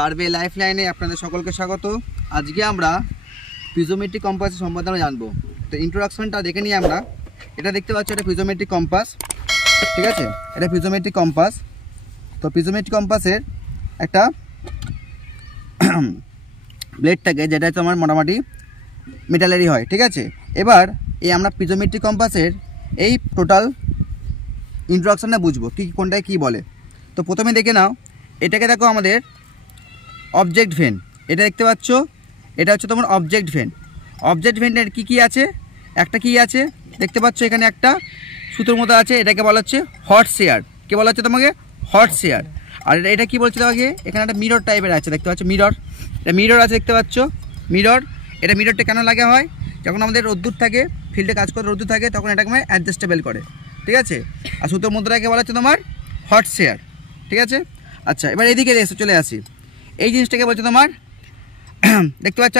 Survey লাইফলাইনে আপনাদের সকলকে স্বাগত। আজকে আমরা পিজোমেট্রিক কম্পাসের সম্বন্ধে আমরা জানবো। তো ইন্ট্রোডাকশনটা দেখে নিই আমরা। এটা দেখতে পাচ্ছ, এটা পিজোমেট্রিক কম্পাস, ঠিক আছে? এটা পিজোমেট্রিক কম্পাস। তো পিজোমেট্রিক কম্পাসের একটা ব্লেড থাকে, যেটা হচ্ছে আমার মোটামুটি মেটালেরই হয়, ঠিক আছে? এবার এই আমরা পিজোমেট্রিক কম্পাসের এই টোটাল ইন্ট্রোডাকশনটা বুঝবো কি কোনটায় কী বলে। তো প্রথমে দেখে নাও, এটাকে দেখো আমাদের অবজেক্ট ভেন। এটা দেখতে পাচ্ছ, এটা হচ্ছে তোমার অবজেক্ট ভেন। অবজেক্ট ভেনের কী কী আছে? একটা কী আছে দেখতে পাচ্ছ, এখানে একটা সুতোর মতো আছে, এটাকে বলা হচ্ছে হট শেয়ার। কে বলা হচ্ছে তোমাকে? Hot share. আর এটা কী বলছে তোমাকে? এখানে একটা মিরর টাইপের আছে, দেখতে পাচ্ছ মিরর। এটা মিরর আছে, দেখতে পাচ্ছ মিরর। এটা মিররটা কেন লাগা হয়? যখন আমাদের রোদ্দুর থাকে, ফিল্ডে কাজ করে রোদ্দুর থাকে, তখন এটাকে অ্যাডজাস্টেবল করে, ঠিক আছে? আর সুতোর মুদ্রাকে বলা হচ্ছে তোমার হট শেয়ার, ঠিক আছে? আচ্ছা, এবার এদিকে চলে আসি। এই জিনিসটাকে বলছে তোমার দেখতে পাচ্ছ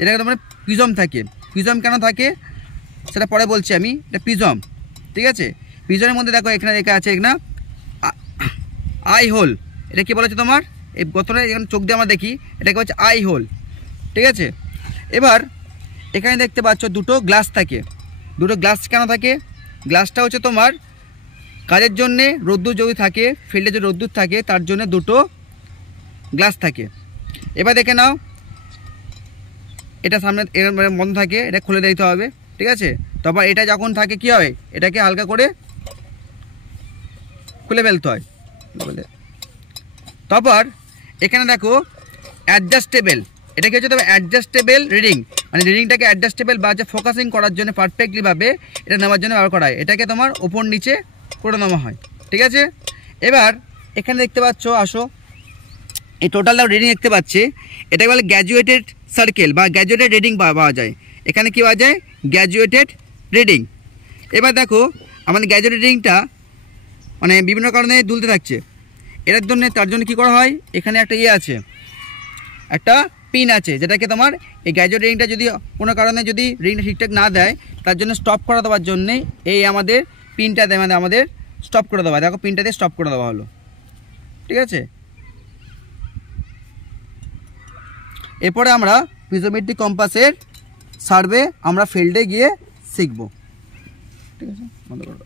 এটাকে তোমার প্রিজম থাকে। প্রিজম কেন থাকে সেটা পরে বলছি আমি। এটা প্রিজম, ঠিক আছে? প্রিজমের মধ্যে দেখো এখানে লেখা আছে এখানে আই হোল। এটা কি বলা হচ্ছে তোমার? এই গতটা এখানে চোখ দিয়ে আমরা দেখি, এটাকে হচ্ছে আই হোল, ঠিক আছে? এবার এখানে দেখতে পাচ্ছ দুটো গ্লাস থাকে। দুটো গ্লাস কেন থাকে? গ্লাসটা হচ্ছে তোমার কাজের জন্যে, রোদ্দুর যদি থাকে, ফিল্ডে যদি রোদ্দুর থাকে, তার জন্য দুটো গ্লাস থাকে। এবার দেখে নাও, এটা সামনে বন্ধ থাকে, এটা খুলে দিতে হবে, ঠিক আছে? তারপর এটা যখন থাকে কি হয়, এটাকে হালকা করে খুলে ফেলতে হয়। তারপর এখানে দেখো অ্যাডজাস্টেবল। এটাকে হচ্ছে তবে অ্যাডজাস্টেবল রিডিং, মানে রিডিংটাকে অ্যাডজাস্টেবল বা যে ফোকাসিং করার জন্য পারফেক্টলিভাবে এটা নেওয়ার জন্য ব্যবহার করা হয়। এটাকে তোমার ওপর নিচে করে নেওয়া হয়, ঠিক আছে? এবার এখানে দেখতে পাচ্ছ, আসো, এই টোটালটা রিডিং দেখতে পাচ্ছি, এটাকে বলে গ্র্যাজুয়েটেড সার্কেল বা গ্র্যাজুয়েটেড রিডিং পাওয়া যায়। এখানে কী পাওয়া যায়? Graduated reading. এবার দেখো আমাদের গ্র্যাজুয়েটেড রিডিংটা মানে বিভিন্ন কারণে দুলতে থাকছে। এটার জন্য তার জন্য কী করা হয়, এখানে একটা আছে, একটা পিন আছে, যেটাকে তোমার এই গ্র্যাজুয়েটেড রিডিংটা যদি কোনো কারণে যদি রিডিংটা ঠিকঠাক না দেয়, তার জন্য স্টপ করে দেওয়ার জন্যে এই আমাদের পিনটা দেয়, মানে আমাদের স্টপ করে দেওয়া। দেখো পিনটা দিয়ে স্টপ করে দেওয়া হলো, ঠিক আছে? এরপরে আমরা পিজোমেট্রিক কম্পাসের সার্ভে আমরা ফিল্ডে গিয়ে শিখব, ঠিক আছে? বন্ধ করো।